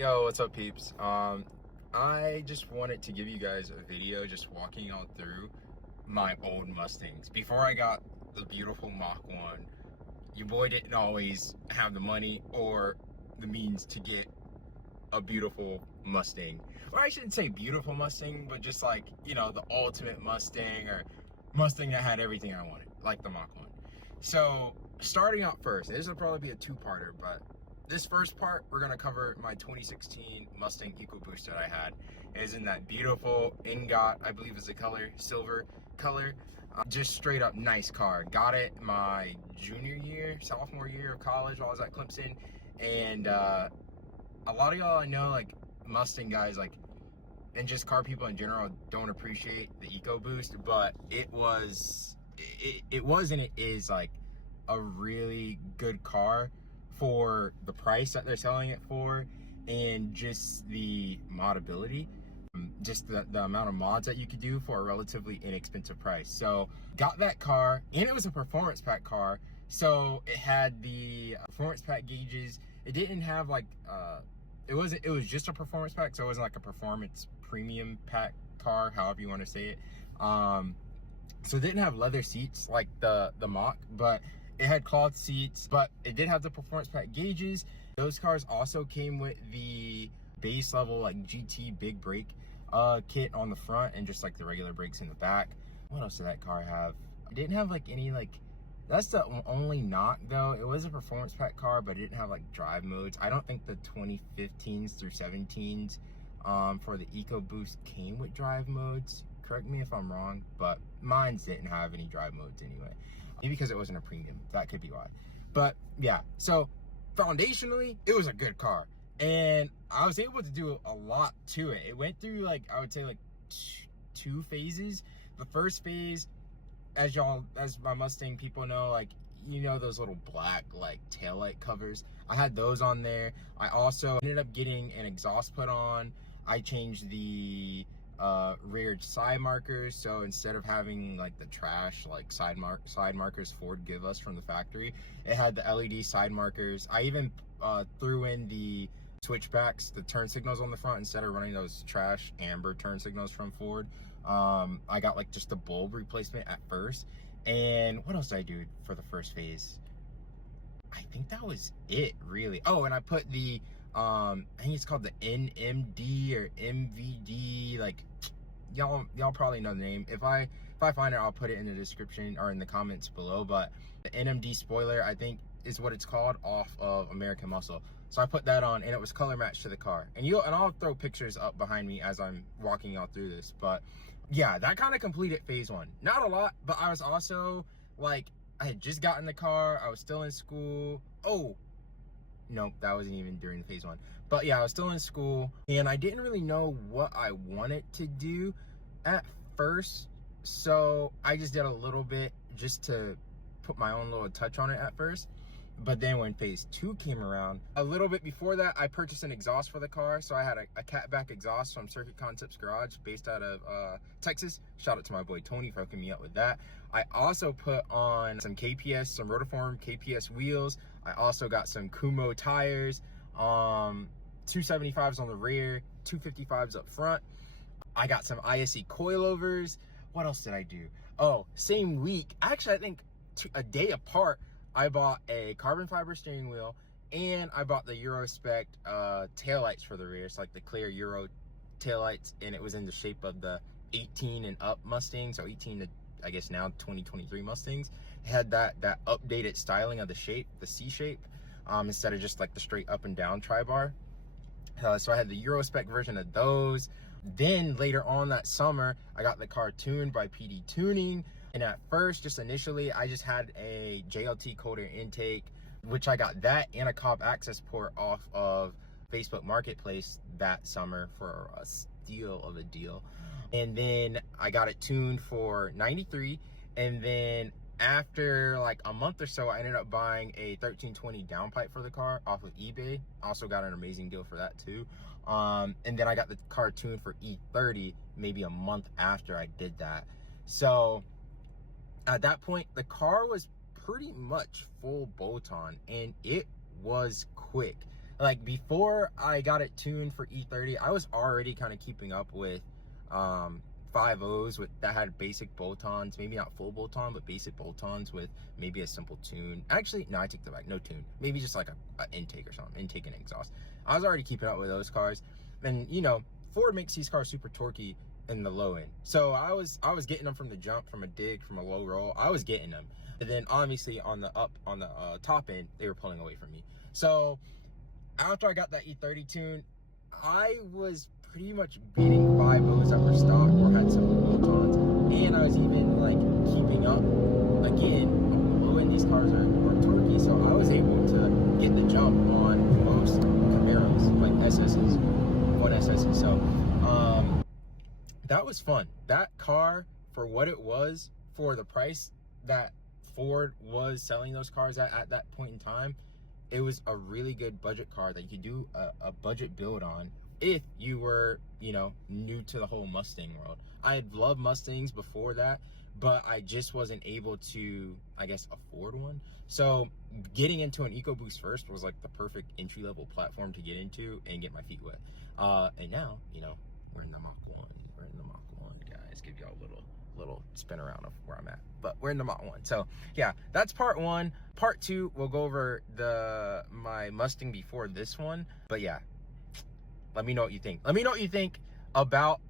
Yo, what's up, peeps? I just wanted to give you guys a video just walking on through my old Mustangs. Before I got the beautiful Mach 1, your boy didn't always have the money or the means to get a beautiful Mustang. Or I shouldn't say beautiful Mustang, but just like, you know, the ultimate Mustang or Mustang that had everything I wanted, like the Mach 1. So, starting out first, this will probably be a two-parter, but this first part, we're gonna cover my 2016 Mustang Ecoboost that I had. It is in that beautiful ingot, I believe is the color, silver color. Just straight up nice car. Got it my sophomore year of college while I was at Clemson. And a lot of y'all I know, like Mustang guys, like, and just car people in general, don't appreciate the Ecoboost, but it was and it is like a really good car for the price that they're selling it for, and just the modability, just the amount of mods that you could do for a relatively inexpensive price. So got that car, and it was a performance pack car, so it had the performance pack gauges. It didn't have like it was just a performance pack, so it wasn't like a performance premium pack car, however you want to say it. So it didn't have leather seats like the Mach, but it had cloth seats, but it did have the performance pack gauges. Those cars also came with the base level like GT big brake kit on the front, and just like the regular brakes in the back. What else did that car have? It didn't have like any like, that's the only knock though. It was a performance pack car, but it didn't have like drive modes. I don't think the 2015s through 17s for the Ecoboost came with drive modes. Correct me if I'm wrong, but mine didn't have any drive modes anyway. Maybe because it wasn't a premium, that could be why. But yeah, so foundationally, it was a good car. And I was able to do a lot to it. It went through like, I would say like two phases. The first phase, as my Mustang people know, like, you know, those little black like taillight covers, I had those on there. I also ended up getting an exhaust put on. I changed the rear side markers, so instead of having like the trash like side markers Ford give us from the factory, it had the LED side markers. I even threw in the switchbacks, the turn signals on the front, instead of running those trash amber turn signals from Ford. I got like just a bulb replacement at first. And what else did I do for the first phase? I think that was it, really. Oh, and I put the I think it's called the NMD or MVD, like, y'all probably know the name. If I find it, I'll put it in the description or in the comments below. But the NMD spoiler, I think, is what it's called, off of American Muscle. So I put that on, and it was color matched to the car. And I'll throw pictures up behind me as I'm walking y'all through this. But yeah, that kind of completed phase one. Not a lot, but I was also like, I had just gotten the car. I was still in school. Oh, nope, that wasn't even during phase one. But yeah, I was still in school, and I didn't really know what I wanted to do at first. So I just did a little bit just to put my own little touch on it at first. But then when phase two came around, a little bit before that, I purchased an exhaust for the car. So I had a catback exhaust from Circuit Concepts Garage, based out of Texas. Shout out to my boy Tony for hooking me up with that. I also put on some KPS, some rotiform KPS wheels. I also got some Kumo tires, 275s on the rear, 255s up front. I got some ISE coilovers. What else did I do? Oh, same week, actually, I think a day apart, I bought a carbon fiber steering wheel, and I bought the Euro spec taillights for the rear. It's like the clear Euro taillights, and it was in the shape of the 18 and up Mustangs, so 18 to, I guess now 2023 Mustangs. It had that updated styling of the shape, the C shape, instead of just like the straight up and down tri-bar. So I had the Euro spec version of those. Then later on that summer, I got the car tuned by PD Tuning. And at first, just initially, I just had a JLT cold air intake, which I got that and a COB access port off of Facebook Marketplace that summer for a steal of a deal. And then I got it tuned for 93. And then after like a month or so, I ended up buying a 1320 downpipe for the car off of eBay. Also got an amazing deal for that too. And then I got the car tuned for E30 maybe a month after I did that. So at that point, the car was pretty much full bolt-on, and it was quick. like before I got it tuned for E30, I was already kind of keeping up with 5.0s with that had basic bolt-ons, maybe not full bolt-on, but basic bolt-ons with maybe a simple tune. Actually, no, I take that back, no tune. Maybe just like a intake or something, intake and exhaust. I was already keeping up with those cars. And you know, Ford makes these cars super torquey in the low end. So I was getting them from the jump, from a dig, from a low roll. I was getting them. And then obviously on the top end, they were pulling away from me. So after I got that E30 tune, I was pretty much beating 5.0s that were stock or had simple bolt-ons, and I was even like keeping up. Again, low end, these cars are torquey, so I was able to get the jump on most Camaros, like SS's, 1SS's. So that was fun. That car, for what it was, for the price that Ford was selling those cars at that point in time, it was a really good budget car that you could do a budget build on if you were, you know, new to the whole Mustang world. I had loved Mustangs before that, but I just wasn't able to, I guess, afford one. So getting into an Ecoboost first was like the perfect entry-level platform to get into and get my feet wet. And now, you know, we're in the Mach 1. We're in the Mach 1, guys. Give y'all a little spin around of where I'm at, but we're in the Mach 1. So yeah, that's part one. Part two, we'll go over my Mustang before this one. But yeah, let me know what you think. Let me know what you think about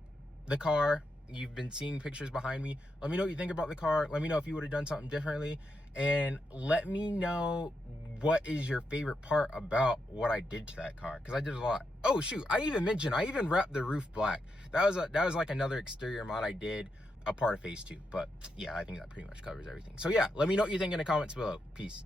the car. You've been seeing pictures behind me. Let me know what you think about the car. Let me know if you would have done something differently, and let me know what is your favorite part about what I did to that car, because I did a lot. Oh shoot, I even wrapped the roof black. That was like another exterior mod I did, a part of phase 2. But yeah, I think that pretty much covers everything. So yeah, let me know what you think in the comments below. Peace.